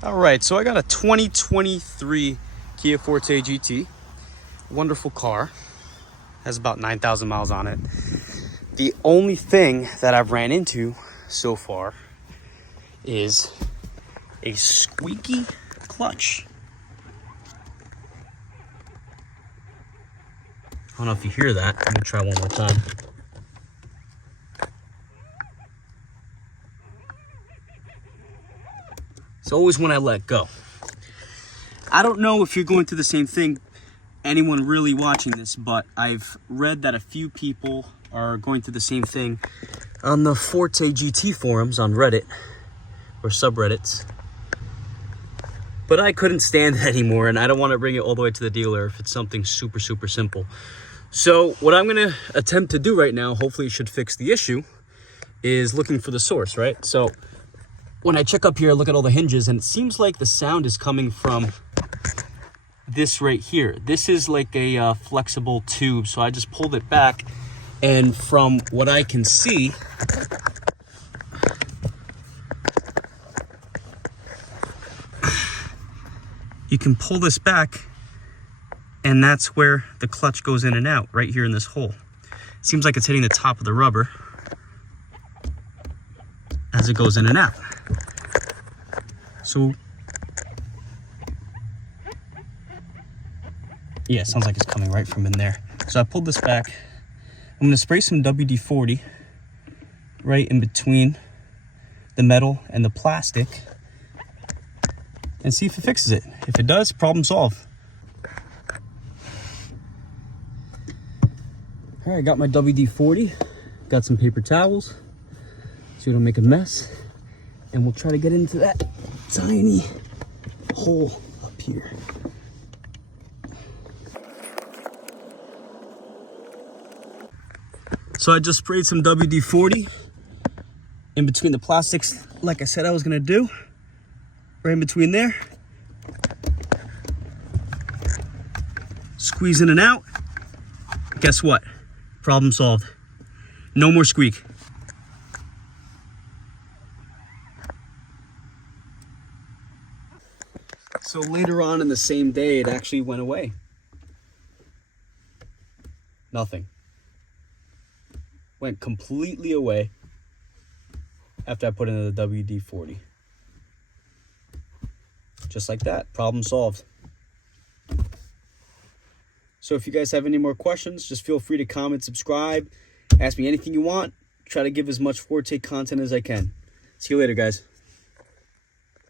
All right, so I got a 2023 Kia Forte GT. Wonderful car. Has about 9,000 miles on it. The only thing that I've ran into so far is a squeaky clutch. I don't know if you hear that. Let me try one more time. It's always when I let go. I don't know if you're going through the same thing, anyone really watching this, but I've read that a few people are going through the same thing on the Forte GT forums on Reddit or subreddits. But I couldn't stand it anymore, and I don't want to bring it all the way to the dealer if it's something super, super simple. So what I'm going to attempt to do right now, hopefully it should fix the issue, is looking for the source, right? So when I check up here, I look at all the hinges, and it seems like the sound is coming from this right here. This is like a flexible tube, so I just pulled it back, and from what I can see, you can pull this back, and that's where the clutch goes in and out, right here in this hole. Seems like it's hitting the top of the rubber as it goes in and out. So, yeah, it sounds like it's coming right from in there. So I pulled this back. I'm gonna spray some WD-40 right in between the metal and the plastic and see if it fixes it. If it does, problem solved. All right, I got my WD-40, got some paper towels so we don't make a mess, and we'll try to get into that tiny hole up here. So I just sprayed some WD-40 in between the plastics, like I said I was gonna do, right in between there. Squeeze in and out. Guess what? Problem solved. No more squeak. So later on in the same day, it actually went away. Nothing. Went completely away after I put in the WD-40. Just like that, problem solved. So if you guys have any more questions, just feel free to comment, subscribe, ask me anything you want. Try to give as much Forte content as I can. See you later, guys.